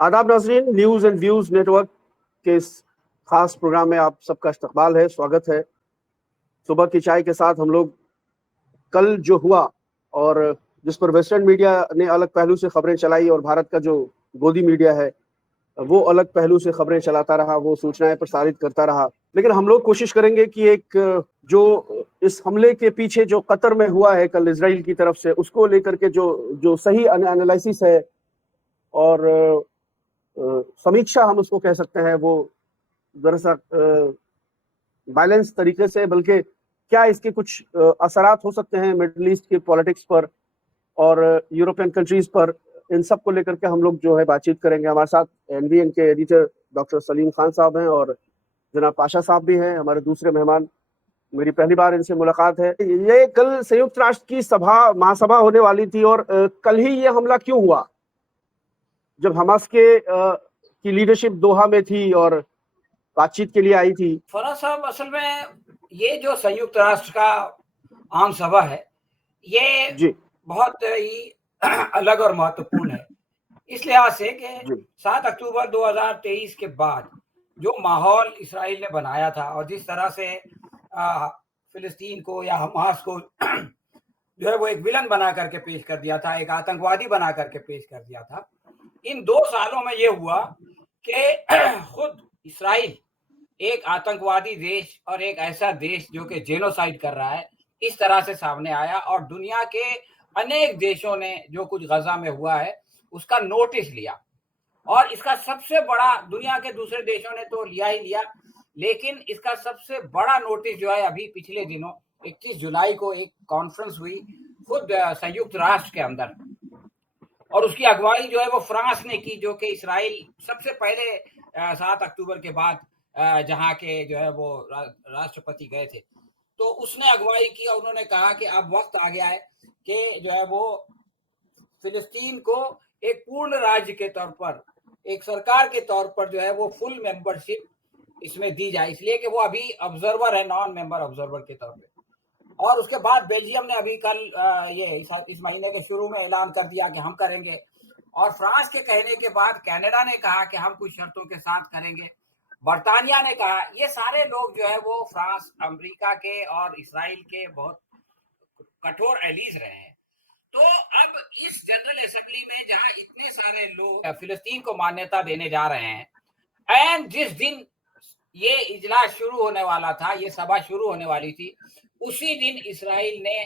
आदाब नाज़रीन, news and views network के इस खास प्रोग्राम में आप सबका इस्तकबाल है, स्वागत है। सुबह की चाय के साथ हम लोग कल जो हुआ और जिस पर वेस्टर्न मीडिया ने अलग पहलू से खबरें चलाई और भारत का जो गोदी मीडिया है वो अलग पहलू से खबरें चलाता रहा, वो सूचनाएं प्रसारित करता रहा। लेकिन हम लोग कोशिश करेंगे कि एक जो इस हमले के पीछे जो कतर में हुआ है कल इजराइल की तरफ से, उसको लेकर के जो जो सही एनालिसिस है और समीक्षा हम उसको कह सकते हैं, वो दरअसल बैलेंस तरीके से, बल्कि क्या इसके कुछ असरात हो सकते हैं मिडिल ईस्ट की पॉलिटिक्स पर और यूरोपियन कंट्रीज पर, इन सब को लेकर के हम लोग जो है बातचीत करेंगे। हमारे साथ एनवीएन के एडिटर डॉक्टर सलीम खान साहब हैं और जनाब पाशा साहब भी हैं, हमारे दूसरे मेहमान। मेरी पहली बार इनसे मुलाकात है। ये कल संयुक्त राष्ट्र की महासभा होने वाली थी और कल ही ये हमला क्यों हुआ, जब हमास की लीडरशिप दोहा में थी और बातचीत के लिए आई थी। फराज साहब, असल में ये जो संयुक्त राष्ट्र का आम सभा है ये जी बहुत ही अलग और महत्वपूर्ण है इस लिहाज से कि 7 अक्टूबर 2023 के बाद जो माहौल इसराइल ने बनाया था और जिस तरह से फिलिस्तीन को या हमास को जो है वो एक विलन बना करके पेश कर दिया था, एक आतंकवादी बना करके पेश कर दिया था। इन 2 सालों में ये हुआ कि खुद इसराइल एक आतंकवादी देश और एक ऐसा देश जो कि जेनोसाइड कर रहा है, इस तरह से सामने आया और दुनिया के अनेक देशों ने जो कुछ गजा में हुआ है उसका नोटिस लिया। और इसका सबसे बड़ा, दुनिया के दूसरे देशों ने तो लिया ही लिया, लेकिन इसका सबसे बड़ा नोटिस जो है अभी पिछले दिनों 21 जुलाई को एक कॉन्फ्रेंस हुई खुद संयुक्त राष्ट्र के अंदर, और उसकी अगुवाई जो है वो फ्रांस ने की, जो कि इसराइल सबसे पहले 7 अक्टूबर के बाद जहाँ के जो है वो राष्ट्रपति गए थे, तो उसने अगुवाई की और उन्होंने कहा कि अब वक्त आ गया है कि जो है वो फिलिस्तीन को एक पूर्ण राज्य के तौर पर, एक सरकार के तौर पर जो है वो फुल मेंबरशिप इसमें दी जाए, इसलिए कि वो अभी ऑब्जर्वर है, नॉन मेंबर ऑब्जर्वर के तौर पे। और उसके बाद बेल्जियम ने अभी कल ये इस महीने के शुरू में ऐलान कर दिया कि हम करेंगे, और फ्रांस के कहने के बाद कनाडा ने कहा कि हम कुछ शर्तों के साथ करेंगे, बर्तानिया ने कहा। ये सारे लोग जो है वो फ्रांस, अमेरिका के और इसराइल के बहुत कठोर एलीज रहे हैं। तो अब इस जनरल असेंबली में जहां इतने सारे लोग फिलिस्तीन को मान्यता देने जा रहे हैं, एंड जिस दिन ये इजलास शुरू होने वाला था, ये सभा शुरू होने वाली थी, उसी दिन इसराइल ने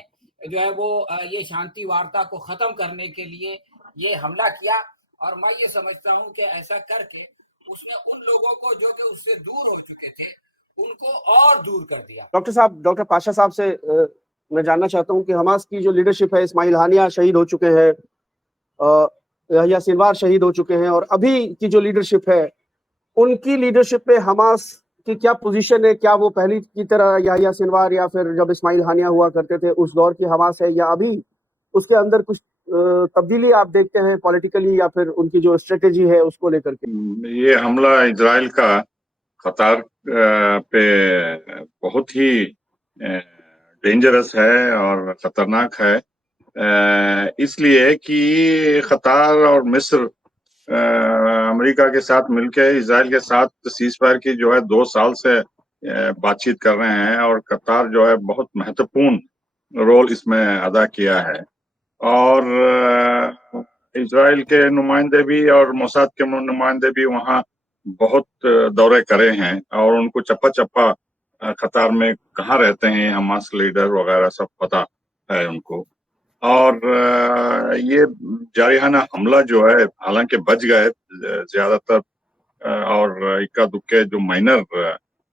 जो है वो ये शांति वार्ता को खत्म करने के लिए ये हमला किया। और मैं ये समझता हूं कि ऐसा करके उसने उन लोगों को जो कि उससे दूर हो चुके थे उनको और दूर कर दिया। डॉक्टर साहब, डॉक्टर पाशा साहब से मैं जानना चाहता हूं कि हमास की जो लीडरशिप है, इस्माइल हानिया शहीद हो चुके हैं, यहया सिनवार शहीद हो चुके हैं, और अभी की जो लीडरशिप है उनकी लीडरशिप पे हमास की क्या पोजीशन है? क्या वो पहली की तरह यहया सिनवार या फिर जब इस्माइल हानिया हुआ करते थे उस दौर की हमास है, या अभी उसके अंदर कुछ तब्दीली आप देखते हैं पॉलिटिकली, या फिर उनकी जो स्ट्रेटेजी है उसको लेकर के? ये हमला इजराइल का कतार पे बहुत ही डेंजरस है और खतरनाक है, इसलिए कि कतार और मिस्र अमेरिका के साथ मिलकर इजराइल के साथ सीज़फायर की जो है 2 साल से बातचीत कर रहे हैं, और कतार जो है बहुत महत्वपूर्ण रोल इसमें अदा किया है। और इजराइल के नुमाइंदे भी और मोसाद के नुमाइंदे भी वहाँ बहुत दौरे करे हैं, और उनको चप्पा चप्पा कतार में कहाँ रहते हैं हमास लीडर वगैरह सब पता है उनको। और ये जारिहाना हमला जो है, हालांकि बच गए ज्यादातर, और इक्का दुक्के जो माइनर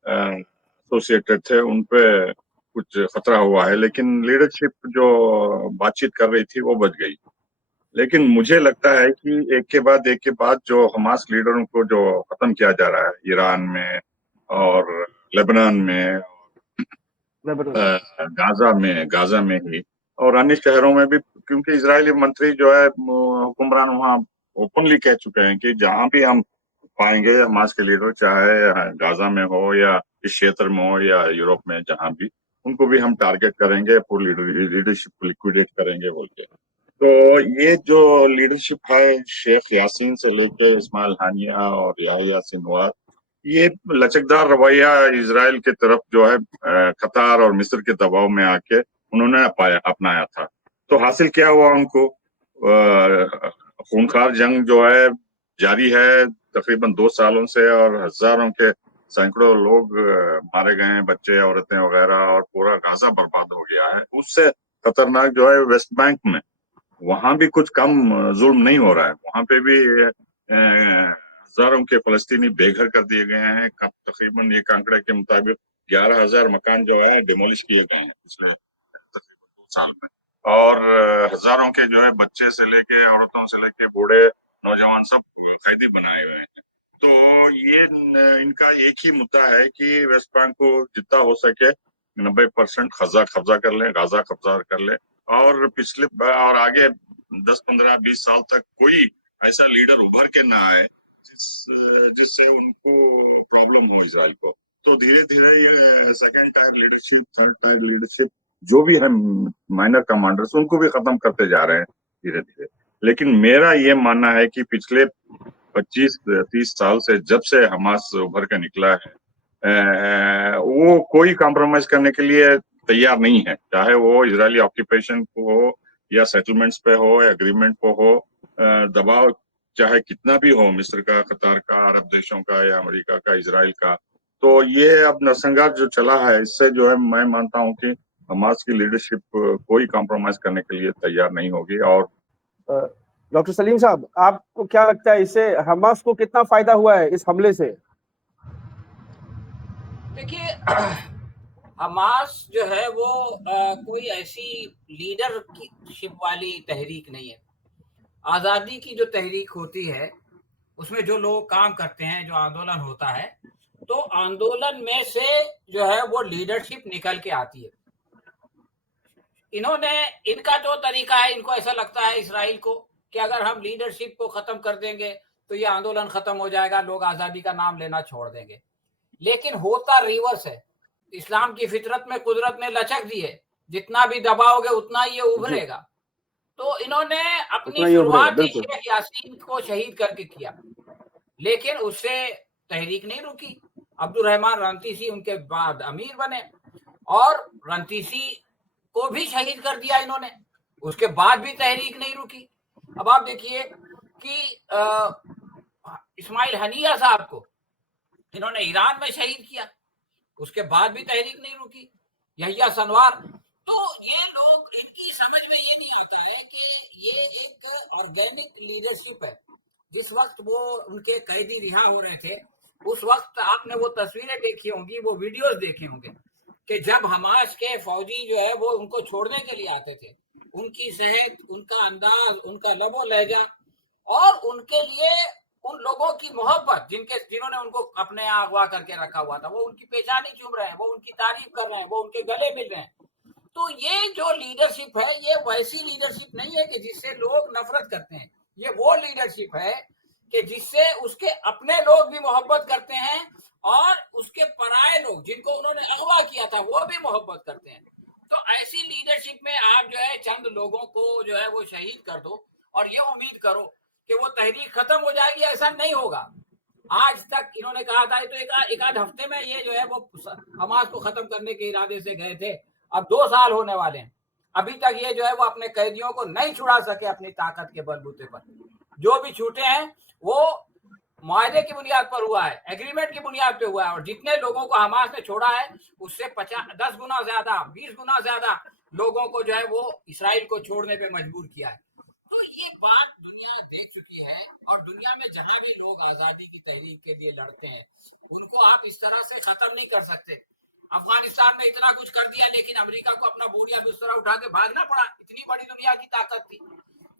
एसोसिएटेड थे उन पे कुछ खतरा हुआ है, लेकिन लीडरशिप जो बातचीत कर रही थी वो बच गई। लेकिन मुझे लगता है कि एक के बाद जो हमास लीडरों को जो खत्म किया जा रहा है ईरान में और लेबनान में, गाजा में ही, और अन्य शहरों में भी, क्योंकि इजरायली मंत्री जो है हुक्मरान वहाँ ओपनली कह चुके हैं कि जहां भी हम पाएंगे हमास के लीडर, चाहे गाजा में हो या इस क्षेत्र में हो या यूरोप में, जहां भी, उनको भी हम टारगेट करेंगे, पूरी लीडरशिप को लिक्विडेट करेंगे बोल के। तो ये जो लीडरशिप है शेख यासीन से लेके इस्माइल हानिया और याहिया सिनवार, ये लचकदार रवैया इजराइल की तरफ जो है कतार और मिस्र के दबाव में आके उन्होंने अपनाया था। तो हासिल क्या हुआ उनको? खूंखार जंग जो है जारी है तकरीबन 2 सालों से और हजारों के सैकड़ों लोग मारे गए हैं, बच्चे औरतें वगैरह, और पूरा गाजा बर्बाद हो गया है। उससे खतरनाक जो है वेस्ट बैंक में, वहां भी कुछ कम जुल्म नहीं हो रहा है। वहां पे भी हजारों के फलस्तीनी बेघर कर दिए गए हैं। तकरीबन एक आंकड़े के मुताबिक 11,000 मकान जो है डिमोलिश किए गए हैं पिछले तकरीबन 2 साल में, और हजारों के जो है बच्चे से लेके औरतों से लेके बूढ़े नौजवान सब कैदी बनाए हुए हैं। तो ये इनका एक ही मुद्दा है कि वेस्ट बैंक को जितना हो सके 90% कब्जा कर ले, गाजा कब्जा कर ले, और पिछले और आगे 10, 15, 20 साल तक कोई ऐसा लीडर उभर के ना आए जिससे उनको प्रॉब्लम हो इजराइल को। तो धीरे धीरे ये second tier leadership, third tier leadership, जो भी है माइनर कमांडर्स, उनको भी खत्म करते जा रहे हैं धीरे धीरे। लेकिन मेरा ये मानना है कि पिछले 25-30 साल से जब से हमास उभर के निकला है, वो कोई कॉम्प्रोमाइज करने के लिए तैयार नहीं है, चाहे वो इजरायली ऑक्यूपेशन को हो या सेटलमेंट्स पे हो, एग्रीमेंट पे हो, दबाव चाहे कितना भी हो, मिस्र का, कतार का, अरब देशों का या अमेरिका का, इजराइल का। तो ये अब नरसंहार जो चला है, इससे जो है मैं मानता हूँ कि हमास की लीडरशिप कोई कॉम्प्रोमाइज करने के लिए तैयार नहीं होगी। और डॉक्टर सलीम साहब, आपको क्या लगता है इससे हमास को कितना फायदा हुआ है इस हमले से? देखिए, हमास जो है वो कोई ऐसी लीडरशिप वाली तहरीक नहीं है। आज़ादी की जो तहरीक होती है उसमें जो लोग काम करते हैं, जो आंदोलन होता है, तो आंदोलन में से जो है वो लीडरशिप निकल के आती है। इनका जो तरीका है, इनको ऐसा लगता है इसराइल को कि अगर हम लीडरशिप को खत्म कर देंगे तो ये आंदोलन खत्म हो जाएगा, लोग आज़ादी का नाम लेना छोड़ देंगे। लेकिन होता रिवर्स है। इस्लाम की फितरत में कुदरत ने लचक दी है, जितना भी दबाओगे उतना ये उभरेगा। तो इन्होंने अपनी शुरुआत ही शेख यासीन को शहीद करके किया, लेकिन उससे तहरीक नहीं रुकी। अब्दुर्रहमान रंतीसी उनके बाद अमीर बने और रंतीसी को भी शहीद कर दिया इन्होंने, उसके बाद भी तहरीक नहीं रुकी। अब आप देखिए कि इस्माइल हनिया साहब को इन्होंने ईरान में शहीद किया, उसके बाद भी तहरीक नहीं रुकी। याहिया सिनवार, तो ये लोग, इनकी समझ में ये नहीं आता है कि ये एक ऑर्गेनिक लीडरशिप है। जिस वक्त वो उनके कैदी रिहा हो रहे थे, उस वक्त आपने वो तस्वीरें देखी होंगी, वो वीडियोस देखे होंगे कि जब हमास के फौजी जो है वो उनको छोड़ने के लिए आते थे, उनकी सेहत, उनका अंदाज, उनका लबो लहजा और उनके लिए उन लोगों की मोहब्बत जिन्होंने उनको अपने यहाँ अगवा करके रखा हुआ था, वो उनकी पेशानी चूम रहे हैं, वो उनकी तारीफ कर रहे हैं, वो उनके गले मिल रहे हैं। तो ये जो लीडरशिप है, ये वैसी लीडरशिप नहीं है कि जिससे लोग नफरत करते हैं। ये वो लीडरशिप है कि जिससे उसके अपने लोग भी मोहब्बत करते हैं और उसके पराये लोग जिनको उन्होंने अगवा किया था वो भी मोहब्बत करते हैं। तो ऐसी लीडरशिप में आप जो है चंद लोगों को जो है वो शहीद कर दो और ये उम्मीद करो कि वो तहरीक खत्म हो जाएगी, ऐसा नहीं होगा। आज तक इन्होंने कहा था तो एक आध हफ्ते में ये जो है वो हमास को खत्म करने के इरादे से गए थे। अब 2 साल होने वाले हैं, अभी तक ये जो है वो अपने कैदियों को नहीं छुड़ा सके अपनी ताकत के बलबूते पर। जो भी छूटे हैं वो मुआहदे की बुनियाद पर हुआ है, एग्रीमेंट की बुनियाद पे हुआ है, और जितने लोगों को हमास ने छोड़ा है उससे 10 गुना ज्यादा, 20 गुना ज्यादा लोगों को जो है वो इसराइल को छोड़ने पे मजबूर किया है। तो ये बात दुनिया देख चुकी है, और दुनिया में जहां भी लोग आजादी की तहरीक के लिए लड़ते हैं उनको आप इस तरह से खत्म नहीं कर सकते। अफगानिस्तान में इतना कुछ कर दिया, लेकिन अमेरिका को अपना बोरिया बिस्तरा उठा के भागना पड़ा, इतनी बड़ी दुनिया की ताकत थी।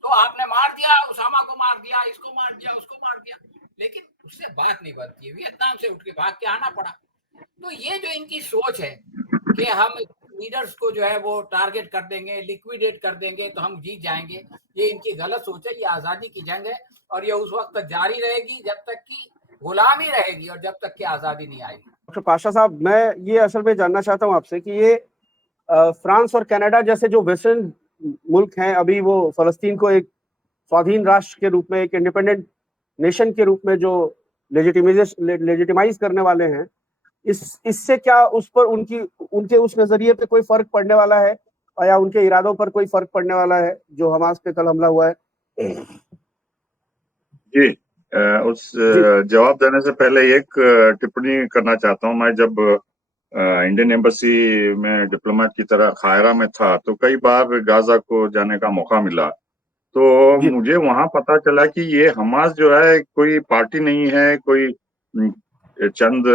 तो आपने मार दिया, उसामा को मार दिया, इसको मार दिया, उसको मार दिया, लेकिन उससे बात नहीं बनती है। वियतनाम से उठ के भाग के आना पड़ा। तो ये जो इनकी सोच है कि हम लीडर्स को जो है वो टारगेट कर देंगे, लिक्विडेट कर देंगे तो हम जीत जाएंगे, ये इनकी गलत सोच है। ये आज़ादी की जंग है और ये उस वक्त तक जारी रहेगी जब तक कि गुलामी रहेगी और जब तक कि आज़ादी नहीं आएगी। डॉक्टर पाशा साहब, मैं ये असल में जानना चाहता हूँ आपसे कि ये फ्रांस और कनाडा जैसे जो वेस्टर्न मुल्क हैं, अभी वो फलस्तीन को एक स्वाधीन राष्ट्र के रूप में, एक इंडिपेंडेंट नेशन के रूप में जो लेजिटिमाइज करने वाले हैं, इससे क्या उस पर उनके उस नजरिए पे कोई फर्क पड़ने वाला है, या उनके इरादों पर कोई फर्क पड़ने वाला है जो हमास पे कल हमला हुआ है? जी, उस जवाब देने से पहले एक टिप्पणी करना चाहता हूँ। मैं जब इंडियन एम्बेसी में डिप्लोमेट की तरह कायरा में था तो कई बार गाजा को जाने का मौका मिला, तो मुझे वहां पता चला कि ये हमास जो है कोई पार्टी नहीं है, कोई चंद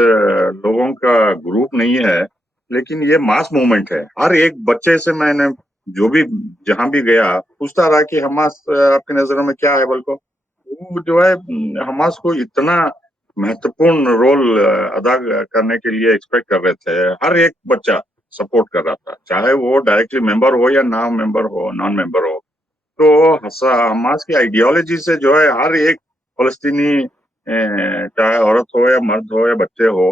लोगों का ग्रुप नहीं है, लेकिन ये मास मूवमेंट है। हर एक बच्चे से मैंने जो भी जहां भी गया पूछता रहा कि हमास आपकी नजरों में क्या है, बल्कि वो जो है हमास को इतना महत्वपूर्ण रोल अदा करने के लिए एक्सपेक्ट कर रहे थे। हर एक बच्चा सपोर्ट कर रहा था, चाहे वो डायरेक्टली मेंबर हो या ना मेंबर हो, नॉन मेंबर हो। तो हमास की आइडियोलॉजी से जो है हर एक फलस्तीनी, चाहे औरत हो या मर्द हो या बच्चे हो,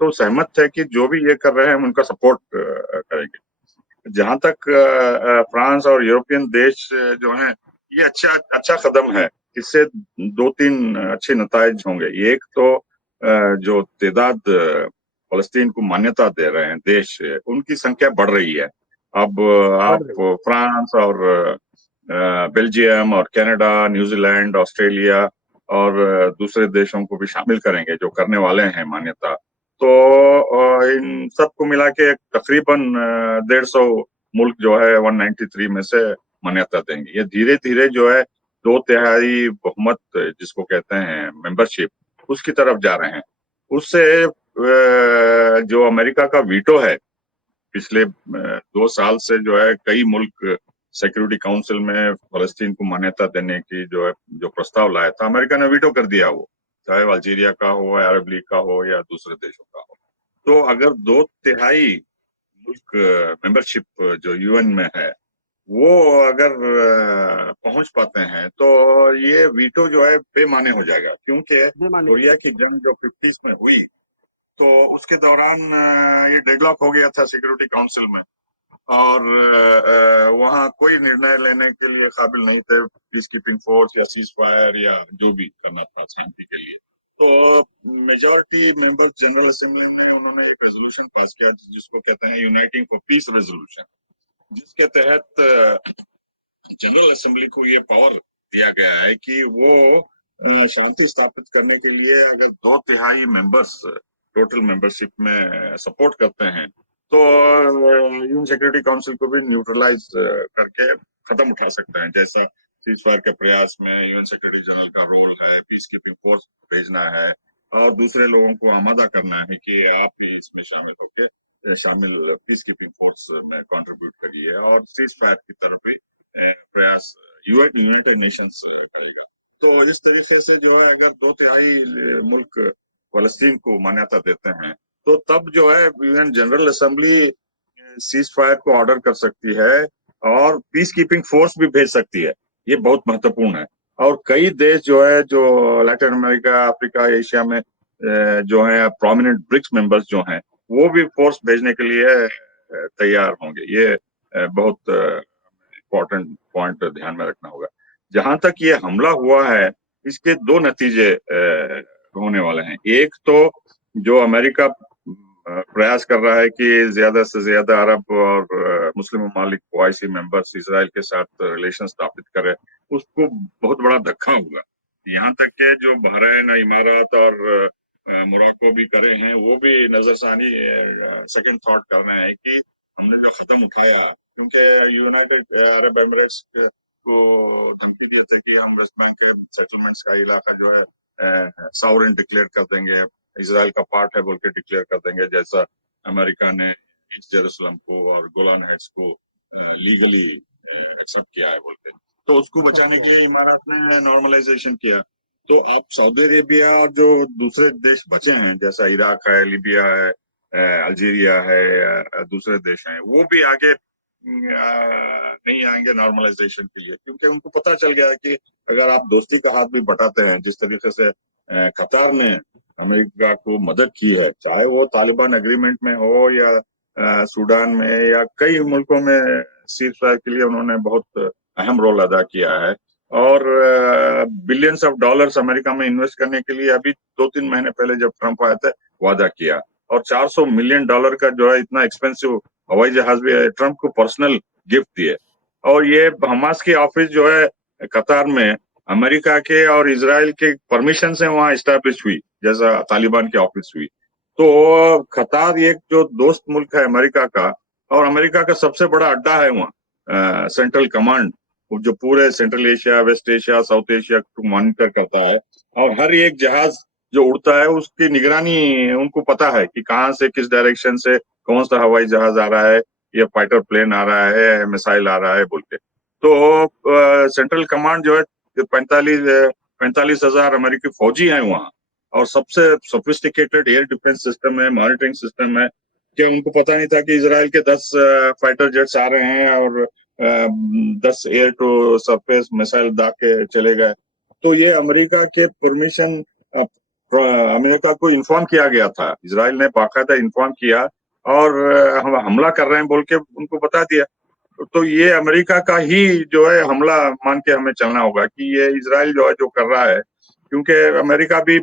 तो सहमत थे कि जो भी ये कर रहे हैं हम उनका सपोर्ट करेंगे। जहां तक फ्रांस और यूरोपियन देश जो हैं, ये अच्छा कदम है। इससे 2-3 अच्छे नतायज होंगे। एक तो जो तादाद फलस्तीन को मान्यता दे रहे हैं देश, उनकी संख्या बढ़ रही है। अब आप फ्रांस और बेल्जियम और कनाडा, न्यूजीलैंड, ऑस्ट्रेलिया और दूसरे देशों को भी शामिल करेंगे जो करने वाले हैं मान्यता। तो इन सबको मिला के तकरीबन 150 मुल्क जो है 193 में से मान्यता देंगे। ये धीरे धीरे जो है 2/3 बहुमत जिसको कहते हैं मेंबरशिप, उसकी तरफ जा रहे हैं। उससे जो अमेरिका का वीटो है, पिछले 2 साल से जो है कई मुल्क सिक्योरिटी काउंसिल में फलस्तीन को मान्यता देने की जो प्रस्ताव लाया था, अमेरिका ने वीटो कर दिया। वो चाहे अल्जीरिया का हो, अरब लीग का हो या दूसरे देशों का हो। तो अगर 2/3 मुल्क मेंबरशिप जो यूएन में है वो अगर पहुंच पाते हैं तो ये वीटो जो है बेमाने हो जाएगा। क्योंकि कोरिया की जंग जो 50s में हुई तो उसके दौरान ये डेडलॉक हो गया था सिक्योरिटी काउंसिल में, और वहाँ कोई निर्णय लेने के लिए काबिल नहीं थे पीस कीपिंग फोर्स या सीज फायर या जो भी करना था शांति के लिए। तो मेजॉरिटी मेंबर जनरल असेंबली में उन्होंने एक रेजोल्यूशन पास किया जिसको कहते हैं यूनाइटिंग फॉर पीस रेजोल्यूशन, जिसके तहत जनरल असेंबली को ये पावर दिया गया है कि वो शांति स्थापित करने के लिए अगर 2/3 मेंबर्स टोटल मेंबरशिप में सपोर्ट करते हैं तो यूएन सिक्योरिटी काउंसिल को भी न्यूट्रलाइज करके खत्म उठा सकते हैं। जैसा सीज फायर के प्रयास में यूएन सिक्योरिटी जनरल का रोल है, पीस कीपिंग फोर्स भेजना है और दूसरे लोगों को आमादा करना है कि आप इसमें शामिल होकर पीस कीपिंग फोर्स में कंट्रीब्यूट करिए, और सीज फायर की तरफ भी प्रयास यूनाइटेड नेशंस करेगा। तो इस तरीके से जो है अगर 2/3 मुल्क फलस्तीन को मान्यता देते हैं तो तब जो है UN general assembly cease fire को ऑर्डर कर सकती है और पीस कीपिंग फोर्स भी भेज सकती है। ये बहुत महत्वपूर्ण है। और कई देश जो है जो लैटिन अमेरिका, अफ्रीका, एशिया में जो है प्रोमिनेंट ब्रिक्स मेंबर्स जो हैं, वो भी फोर्स भेजने के लिए तैयार होंगे। ये बहुत इम्पोर्टेंट पॉइंट ध्यान में रखना होगा। जहां तक ये हमला हुआ है, इसके 2 नतीजे होने वाले हैं। एक तो जो अमेरिका प्रयास कर रहा है कि ज्यादा से ज्यादा अरब और मुस्लिम ममालिक ओआईसी मेंबर्स इसराइल के साथ रिलेशन स्थापित करे, उसको बहुत बड़ा धक्का होगा। यहाँ तक के जो बहरीन, इमारात और मोरक्को भी करे हैं, वो भी नजरसानी सेकंड थॉट कर रहे हैं कि हमने जो कदम उठाया, क्योंकि यूनाइटेड अरब एमिरेट्स को धमकी दिए थे कि हम वेस्ट बैंक के सेटलमेंट्स का इलाका जो है सॉवरेन डिक्लेयर कर देंगे, इजराइल का पार्ट है बोल के डिक्लेयर कर देंगे, जैसा अमेरिका ने ईस्ट जेरूसलम को और गोलान हाइट्स को लीगली एक्सेप्ट किया है बोलते। तो उसको बचाने के लिए इमारात ने नॉर्मलाइजेशन किया। तो अब सऊदी अरेबिया और जो दूसरे देश बचे हैं जैसा इराक है, लीबिया है, अल्जीरिया है, दूसरे देश हैं, वो भी आगे नहीं आएंगे नॉर्मलाइजेशन के लिए, क्योंकि उनको पता चल गया है कि अगर आप दोस्ती का हाथ भी बटाते हैं, जिस तरीके से कतार ने अमेरिका को मदद की है, चाहे वो तालिबान एग्रीमेंट में हो या सूडान में या कई मुल्कों में सीज फायर के लिए उन्होंने बहुत अहम रोल अदा किया है और बिलियंस ऑफ डॉलर्स अमेरिका में इन्वेस्ट करने के लिए अभी 2-3 महीने पहले जब ट्रंप आया था वादा किया और $400 मिलियन का जो है इतना एक्सपेंसिव हवाई जहाज भी ट्रंप को पर्सनल गिफ्ट दिए। और ये हमास की ऑफिस जो है कतार में अमेरिका के और इजराइल के परमिशन से वहां इस्टेब्लिश हुई, जैसा तालिबान की ऑफिस हुई। तो कतार एक जो दोस्त मुल्क है अमेरिका का और अमेरिका का सबसे बड़ा अड्डा है वहाँ सेंट्रल कमांड, जो पूरे central Asia, west Asia, south Asia को मॉनिटर करता है और हर एक जहाज जो उड़ता है उसकी निगरानी उनको पता है कि कहाँ से किस डायरेक्शन से कौन सा हवाई जहाज आ रहा है, ये फाइटर प्लेन आ रहा है, मिसाइल आ रहा है बोल के। तो सेंट्रल कमांड जो है 45,000 अमेरिकी फौजी हैं वहाँ और सबसे सोफिस्टिकेटेड एयर डिफेंस सिस्टम है, मॉनिटरिंग सिस्टम है। क्या उनको पता नहीं था कि इजराइल के 10 फाइटर जेट्स आ रहे हैं और 10 एयर टू सरफेस मिसाइल दाग के चले गए। तो ये अमेरिका के परमिशन अमेरिका को इन्फॉर्म किया गया था, इजराइल ने बाकायदा इन्फॉर्म किया और हम हमला कर रहे हैं बोल के उनको बता दिया। तो ये अमेरिका का ही जो है हमला मान के हमें चलना होगा कि ये इजराइल जो है जो कर रहा है, क्योंकि अमेरिका भी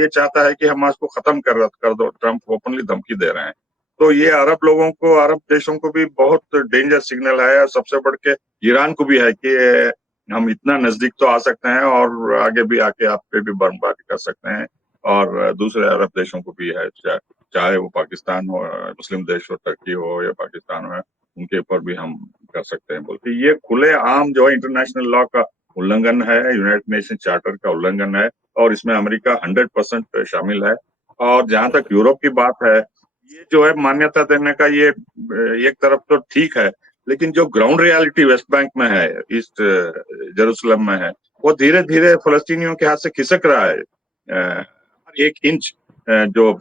ये चाहता है कि हमास को खत्म कर दो, ट्रंप ओपनली धमकी दे रहे हैं। तो ये अरब लोगों को, अरब देशों को भी बहुत डेंजर सिग्नल है, सबसे बढ़ के ईरान को भी है कि हम इतना नजदीक तो आ सकते हैं और आगे भी आके आप पे भी बमबारी कर सकते हैं और दूसरे अरब देशों को भी है, चाहे वो पाकिस्तान हो, मुस्लिम देश हो, टर्की हो या पाकिस्तान हो, उनके ऊपर भी हम कर सकते हैं बोलते। ये खुले आम जो है इंटरनेशनल लॉ का उल्लंघन है, यूनाइटेड नेशन चार्टर का उल्लंघन है और इसमें अमेरिका 100% शामिल है। और जहां तक यूरोप की बात है, ये जो है मान्यता देने का ये एक तरफ तो ठीक है, लेकिन जो ग्राउंड रियलिटी वेस्ट बैंक में है, ईस्ट जेरूसलम में है, वो धीरे धीरे फलस्तीनियों के हाथ से खिसक रहा है। एक इंच जो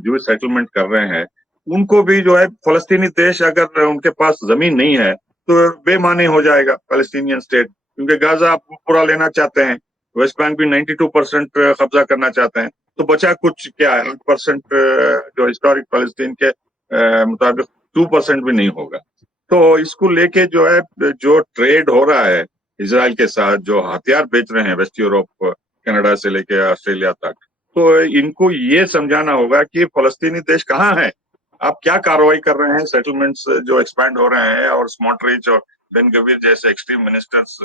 जो सेटलमेंट कर रहे हैं उनको भी जो है फलस्तीनी देश अगर उनके पास जमीन नहीं है तो बेमानी हो जाएगा फलस्तीनियन स्टेट, क्योंकि गाजा आप पूरा लेना चाहते हैं, वेस्ट बैंक भी 92% कब्जा करना चाहते हैं, तो बचा कुछ क्या है, 8% जो हिस्टोरिक फलस्तीन के मुताबिक 2% भी नहीं होगा। तो इसको लेके जो है जो ट्रेड हो रहा है इजराइल के साथ, जो हथियार बेच रहे हैं वेस्ट यूरोप, कनाडा से लेके ऑस्ट्रेलिया तक, तो इनको ये समझाना होगा कि फलस्तीनी देश कहाँ है, आप क्या कार्रवाई कर रहे हैं, सेटलमेंट्स जो एक्सपैंड हो रहे हैं और स्मोट्रिच और बेन गवीर जैसे एक्सट्रीम मिनिस्टर्स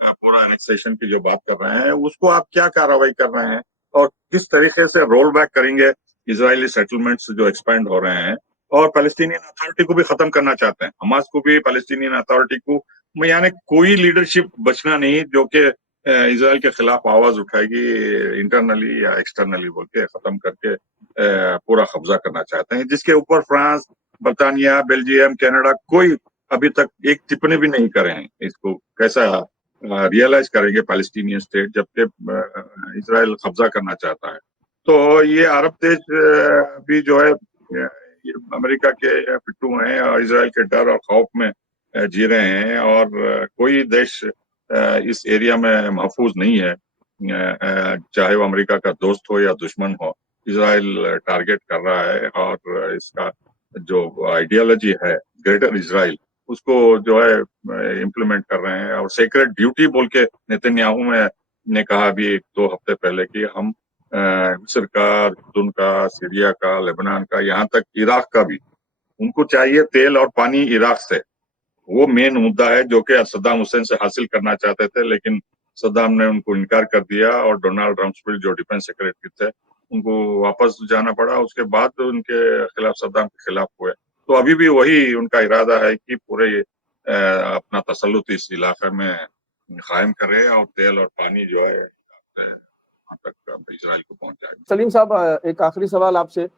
पूरा एनेक्सेशन की जो बात कर रहे हैं, उसको आप क्या कार्रवाई कर रहे हैं और किस तरीके से रोल बैक करेंगे इजरायली सेटलमेंट्स जो एक्सपैंड हो रहे हैं और पैलेस्टीनियन अथॉरिटी को भी खत्म करना चाहते हैं, हमास को भी, पैलेस्टीनियन अथॉरिटी को, यानी कोई लीडरशिप बचना नहीं जो कि इजराइल के खिलाफ आवाज उठाएगी इंटरनली या एक्सटर्नली बोल के खत्म करके पूरा कब्जा करना चाहते हैं, जिसके ऊपर फ्रांस, बर्तानिया, बेल्जियम, कनाडा कोई अभी तक एक टिप्पणी भी नहीं करे हैं। इसको कैसा रियलाइज करेंगे पैलेस्टीनियन स्टेट जबकि इजराइल कब्जा करना चाहता है। तो ये अरब देश भी जो है अमेरिका के पिट्ठू हैं और इजराइल के डर और खौफ में जी रहे हैं और कोई देश इस एरिया में महफूज नहीं है, चाहे वो अमेरिका का दोस्त हो या दुश्मन हो। इजराइल टारगेट कर रहा है और इसका जो आइडियोलॉजी है ग्रेटर इजराइल, उसको जो है इम्प्लीमेंट कर रहे हैं और सेक्रेट ड्यूटी बोल के नेतन्याहू ने कहा अभी 2 हफ्ते पहले कि हम मिस्र का, उर्दून का, सीरिया का, लेबनान का, यहाँ तक इराक का भी, उनको चाहिए तेल और पानी इराक से। वो मेन मुद्दा है जो कि सद्दाम हुसैन से हासिल करना चाहते थे, लेकिन सद्दाम ने उनको इनकार कर दिया और डोनाल्ड रम्सफील्ड जो डिफेंस सेक्रेटरी थे उनको वापस जाना पड़ा। उसके बाद उनके खिलाफ, सद्दाम के खिलाफ हुए। तो अभी भी वही उनका इरादा है कि पूरे अपना तसल्लुत इस इलाके में कायम करे और तेल और पानी जो है वहां तक इजराइल को पहुंच जाए। सलीम साहब, एक आखिरी सवाल आपसे,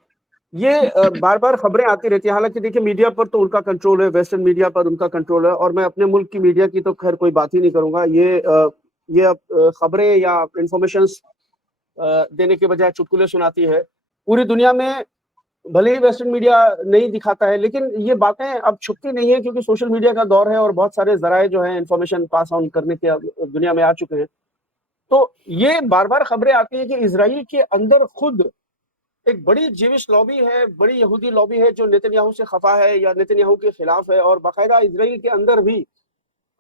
ये बार बार खबरें आती रहती हैं, हालांकि देखिए मीडिया पर तो उनका कंट्रोल है, वेस्टर्न मीडिया पर उनका कंट्रोल है, और मैं अपने मुल्क की मीडिया की तो खैर कोई बात ही नहीं करूंगा। ये खबरें या इंफॉर्मेशन देने के बजाय चुटकुले सुनाती है। पूरी दुनिया में भले ही वेस्टर्न मीडिया नहीं दिखाता है, लेकिन ये बातें अब छुपती नहीं है क्योंकि सोशल मीडिया का दौर है और बहुत सारे जराए जो है इंफॉर्मेशन पास ऑन करने के दुनिया में आ चुके हैं। तो ये बार बार खबरें आती हैं कि इजराइल के अंदर खुद एक बड़ी जीविश लॉबी है, बड़ी यहूदी लॉबी है जो नेतन्याहू से खफा है या नेतन्याहू के खिलाफ है, और बाकायदा इजराइल के अंदर भी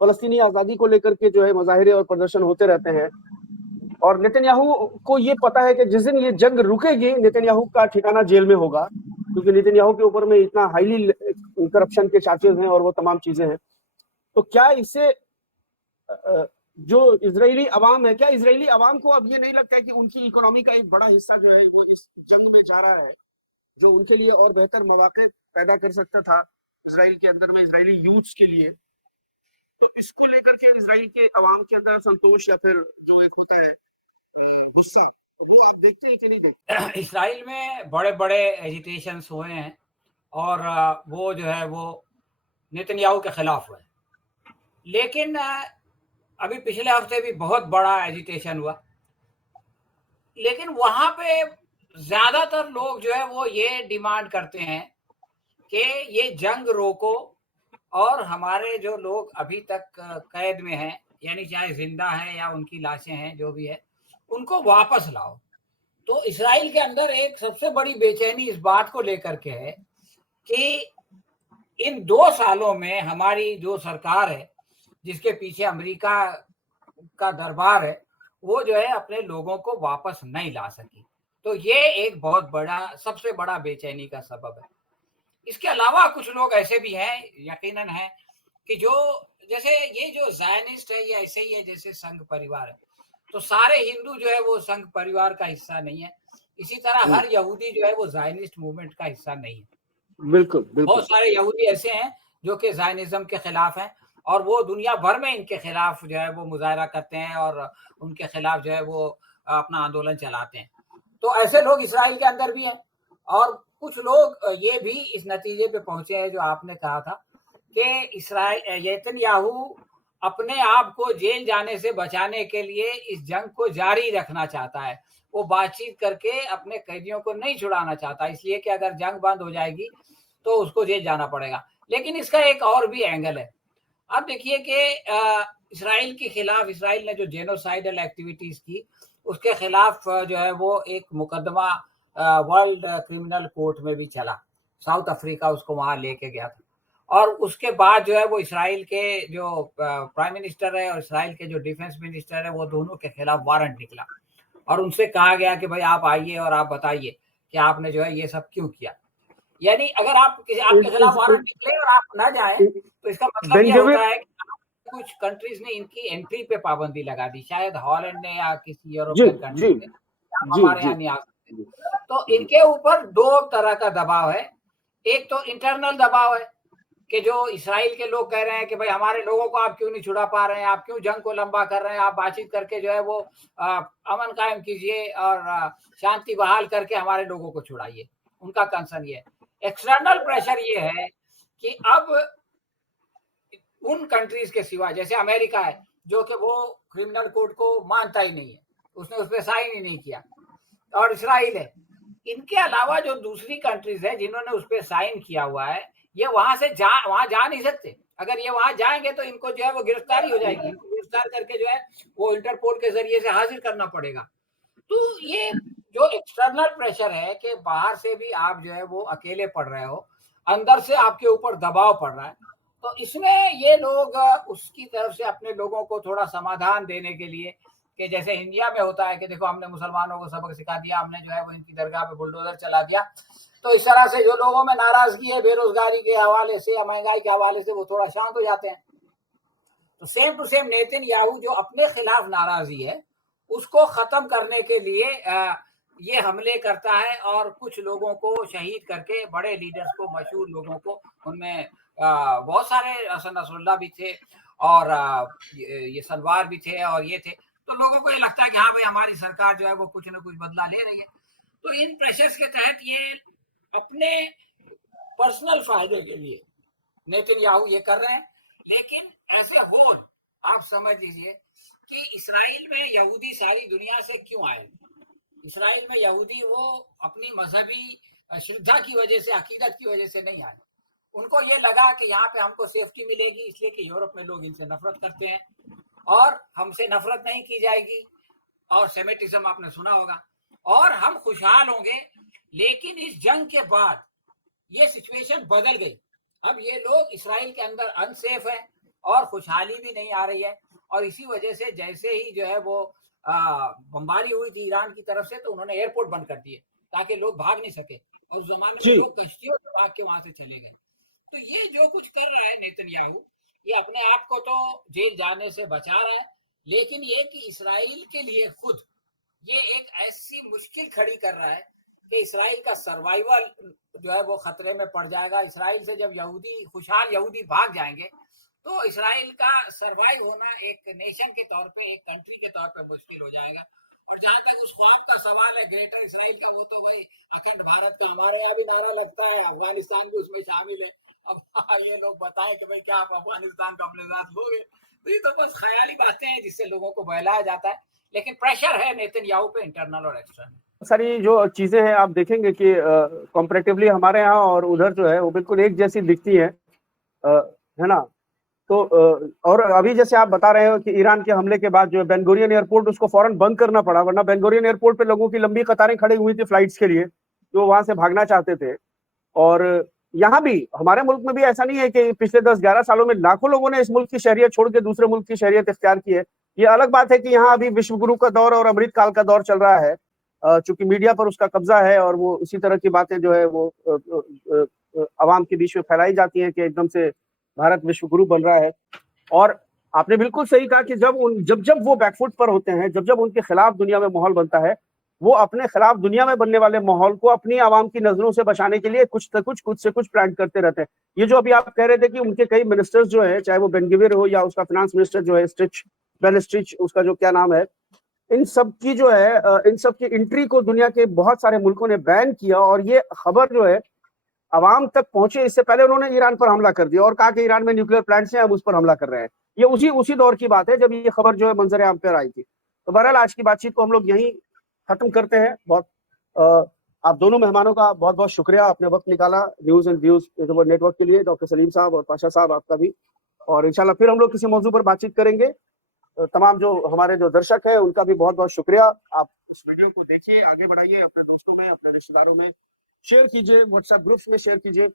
फलस्तीनी आज़ादी को लेकर के जो है मुजाहिरे और प्रदर्शन होते रहते हैं। और नेतन्याहू को ये पता है कि जिस दिन ये जंग रुकेगी नेतन्याहू का ठिकाना जेल में होगा, क्योंकि नेतन्याहू के ऊपर में इतना हाईली करप्शन के चार्जेस हैं और वो तमाम चीजें हैं। तो क्या इससे जो इजरायली अवाम है, क्या इजरायली अवाम को अब ये नहीं लगता है कि उनकी इकोनॉमी का एक बड़ा हिस्सा जो है वो इस जंग में जा रहा है, जो उनके लिए और बेहतर मौके पैदा कर सकता था इजराइल के अंदर में, इजरायली यूथ्स के लिए? तो इसको लेकर के इजराइल के अवाम के अंदर संतोष या फिर जो एक होता है गुस्सा, वो आप देखते हैं कि नहीं देखते? इसराइल में बड़े बड़े एजिटेशंस हुए हैं और वो जो है वो नेतन्याहू के खिलाफ हुए, लेकिन अभी पिछले हफ्ते भी बहुत बड़ा एजिटेशन हुआ, लेकिन वहां पे ज्यादातर लोग जो है वो ये डिमांड करते हैं कि ये जंग रोको और हमारे जो लोग अभी तक कैद में हैं, यानी चाहे जिंदा है या उनकी लाशें हैं जो भी है, उनको वापस लाओ। तो इसराइल के अंदर एक सबसे बड़ी बेचैनी इस बात को लेकर के है कि इन 2 सालों में हमारी जो सरकार है, जिसके पीछे अमेरिका का दरबार है, वो जो है अपने लोगों को वापस नहीं ला सकी। तो ये एक बहुत बड़ा, सबसे बड़ा बेचैनी का सबब है। इसके अलावा कुछ लोग ऐसे भी हैं, यकीनन है, कि जो जैसे ये जो ज़ायनिस्ट है, ये ऐसे ही है जैसे संघ परिवार है। तो सारे हिंदू जो है वो संघ परिवार का हिस्सा नहीं है, इसी तरह हर यहूदी जो है वो ज़ायनिस्ट मूवमेंट का हिस्सा नहीं है। बिल्कुल बिल्कुल। बहुत सारे यहूदी ऐसे हैं जो कि ज़ायनिज्म के खिलाफ हैं और वो दुनिया भर में इनके खिलाफ जो है वो मुजाहरा करते हैं और उनके खिलाफ जो है वो अपना आंदोलन चलाते हैं। तो ऐसे लोग इसराइल के अंदर भी हैं और कुछ लोग ये भी इस नतीजे पे पहुंचे हैं जो आपने कहा था कि इसराइल नेतन्याहू अपने आप को जेल जाने से बचाने के लिए इस जंग को जारी रखना चाहता है। वो बातचीत करके अपने कैदियों को नहीं छुड़ाना चाहता, इसलिए कि अगर जंग बंद हो जाएगी तो उसको जेल जाना पड़ेगा। लेकिन इसका एक और भी एंगल है। अब देखिए कि इसराइल के खिलाफ, इसराइल ने जो जेनोसाइडल एक्टिविटीज की उसके खिलाफ जो है वो एक मुकदमा वर्ल्ड क्रिमिनल कोर्ट में भी चला। साउथ अफ्रीका उसको वहां लेके गया था और उसके बाद जो है वो इसराइल के जो प्राइम मिनिस्टर है और इसराइल के जो डिफेंस मिनिस्टर है, वो दोनों के खिलाफ वारंट निकला और उनसे कहा गया कि भाई आप आइए और आप बताइए कि आपने जो है ये सब क्यों किया। यानी अगर आपके खिलाफ वारंट निकले और आप ना जाए तो इसका मतलब ये होता है कि कुछ कंट्रीज ने इनकी एंट्री पे पाबंदी लगा दी, शायद हॉलैंड ने या किसी यूरोपियन कंट्री ने, हमारे यहाँ नहीं आ सकते। तो इनके ऊपर 2 तरह का दबाव है। एक तो इंटरनल दबाव है कि जो इसराइल के लोग कह रहे हैं कि भाई हमारे लोगों को आप क्यों नहीं छुड़ा पा रहे हैं, आप क्यों जंग को लंबा कर रहे हैं, आप बातचीत करके जो है वो अमन कायम कीजिए और शांति बहाल करके हमारे लोगों को छुड़ाइए। उनका कंसर्न ये है। एक्सटर्नल प्रेशर ये है कि अब उन कंट्रीज के सिवा, जैसे अमेरिका है जो कि वो क्रिमिनल कोड को मानता ही नहीं है, उसने उस पर साइन ही नहीं किया, और इसराइल है, इनके अलावा जो दूसरी कंट्रीज है जिन्होंने उस पर साइन किया हुआ है, ये वहां जा नहीं सकते। अगर ये वहां जाएंगे तो इनको जो है वो गिरफ्तारी हो जाएगी, इनको गिरफ्तार करके जो है वो इंटरपोल के जरिए से हाजिर करना पड़ेगा। तो ये जो एक्सटर्नल प्रेशर है कि बाहर से भी आप जो है वो अकेले पड़ रहे हो, अंदर से आपके ऊपर दबाव पड़ रहा है, तो इसमें ये लोग उसकी तरफ से अपने लोगों को थोड़ा समाधान देने के लिए, कि जैसे इंडिया में होता है कि देखो हमने मुसलमानों को सबक सिखा दिया, हमने जो है वो इनकी दरगाह पे बुलडोजर चला दिया, तो इस तरह से जो लोगों में नाराजगी है बेरोजगारी के हवाले से या महंगाई के हवाले से, वो थोड़ा शांत हो जाते हैं। तो सेम टू सेम नेतन्याहू जो अपने खिलाफ नाराजगी है उसको खत्म करने के लिए ये हमले करता है और कुछ लोगों को शहीद करके, बड़े लीडर्स को, मशहूर लोगों को, उनमें बहुत सारे हसन नसरुल्लाह भी थे और ये सलवार भी थे और ये थे, तो लोगों को ये लगता है कि हाँ भाई हमारी सरकार जो है वो कुछ ना कुछ बदला ले रही है। तो इन प्रेशर्स के तहत ये अपने पर्सनल फायदे के लिए नेतन्याहू ये कर रहे हैं। लेकिन ऐसे हो, आप समझ लीजिए कि इसराइल में यहूदी सारी दुनिया से क्यों आए। इसराइल में यहूदी वो अपनी मजहबी श्रद्धा की वजह से, अकीदत की वजह से नहीं आए। उनको ये लगा कि यहाँ पे हमको सेफ्टी मिलेगी, इसलिए कि यूरोप में लोग इनसे नफरत करते हैं और हमसे नफरत नहीं की जाएगी, और सेमेटिज्म आपने सुना होगा, और हम खुशहाल होंगे लेकिन इस जंग के बाद ये सिचुएशन बदल गई। अब ये लोग इसराइल के अंदर अनसेफ है और खुशहाली भी नहीं आ रही है, और इसी वजह से जैसे ही जो है वो बमबारी हुई थी ईरान की तरफ से, तो उन्होंने एयरपोर्ट बंद कर दिए ताकि लोग भाग नहीं सके, और उस जमाने में जी लोग कश्तियों से भाग के वहां से चले गए। तो ये जो कुछ कर रहा है नेतन्याहू, ये अपने आप को तो जेल जाने से बचा रहा है, लेकिन ये कि इसराइल के लिए खुद ये एक ऐसी मुश्किल खड़ी कर रहा है कि इसराइल का सर्वाइवल जो है वो खतरे में पड़ जाएगा। इसराइल से जब यहूदी, खुशहाल यहूदी भाग जाएंगे, तो इसराइल का सर्वाइव होना एक नेशन के तौर पे, एक कंट्री के तौर पे मुश्किल हो जाएगा। और जहां तक उस ख्वाब का सवाल है ग्रेटर इसराइल का, वो तो भाई अखंड भारत का हमारे यहाँ भी नारा लगता है, अफगानिस्तान भी उसमें शामिल है। अब ये लोग बताएं कि भाई क्या आप अफगानिस्तान को अपने साथ लोगे, तो ये तो बस ख्याली बातें हैं जिससे लोगों को बहलाया जाता है। लेकिन प्रेशर है नेतन्याहू पे, इंटरनल और एक्सटर्नल। सारी जो चीजें हैं आप देखेंगे कि कंपैरेटिवली हमारे यहाँ और उधर जो है वो बिल्कुल एक जैसी दिखती है, है ना। तो और अभी जैसे आप बता रहे हो कि ईरान के हमले के बाद जो है बेन गुरियन एयरपोर्ट उसको फौरन बंद करना पड़ा, वरना बेन गुरियन एयरपोर्ट पे लोगों की लंबी कतारें खड़ी हुई थी फ्लाइट्स के लिए, जो वहां से भागना चाहते थे। और यहाँ भी हमारे मुल्क में भी ऐसा नहीं है कि पिछले 10-11 सालों में लाखों लोगों ने इस मुल्क की शहरियत छोड़ के दूसरे मुल्क की शहरियत इख्तियार की है। ये अलग बात है कि यहाँ अभी विश्व गुरु का दौर और अमृतकाल का दौर चल रहा है, चूंकि मीडिया पर उसका कब्जा है और वो इसी तरह की बातें जो है वो आवाम के बीच में फैलाई जाती हैं कि एकदम से भारत विश्व गुरु बन रहा है। और आपने बिल्कुल सही कहा कि जब जब वो बैकफुट पर होते हैं, जब जब उनके खिलाफ दुनिया में माहौल बनता है, वो अपने खिलाफ दुनिया में बनने वाले माहौल को अपनी आवाम की नजरों से बचाने के लिए कुछ से कुछ प्लान करते रहते हैं। ये जो अभी आप कह रहे थे कि उनके कई मिनिस्टर्स जो है, चाहे वो बेन-ग्विर हो या उसका फाइनेंस मिनिस्टर जो है बेन स्ट्रिच, उसका जो क्या नाम है, इन सब की जो है इन सब की एंट्री को दुनिया के बहुत सारे मुल्कों ने बैन किया। और ये खबर जो है अवाम तक पहुंचे इससे पहले उन्होंने ईरान पर हमला कर दिया और कहा कि ईरान में न्यूक्लियर प्लांट्स हैं, हम उस पर हमला कर रहे हैं। ये उसी दौर की बात है जब ये खबर जो है मंजर आम पर आई थी। तो बहरहाल आज की बातचीत को हम लोग यहीं खत्म करते हैं। आप दोनों मेहमानों का बहुत बहुत शुक्रिया, आपने वक्त निकाला न्यूज एंड व्यूज नेटवर्क के लिए, डॉक्टर सलीम साहब और पाशा साहब आपका भी। और इंशाल्लाह फिर हम लोग किसी मौजू पर बातचीत करेंगे। तमाम जो हमारे जो दर्शक है उनका भी बहुत बहुत शुक्रिया। आप इस वीडियो को देखिए, आगे बढ़ाइए, अपने दोस्तों में, अपने रिश्तेदारों में शेयर कीजिए, व्हाट्सएप ग्रुप्स में शेयर कीजिए।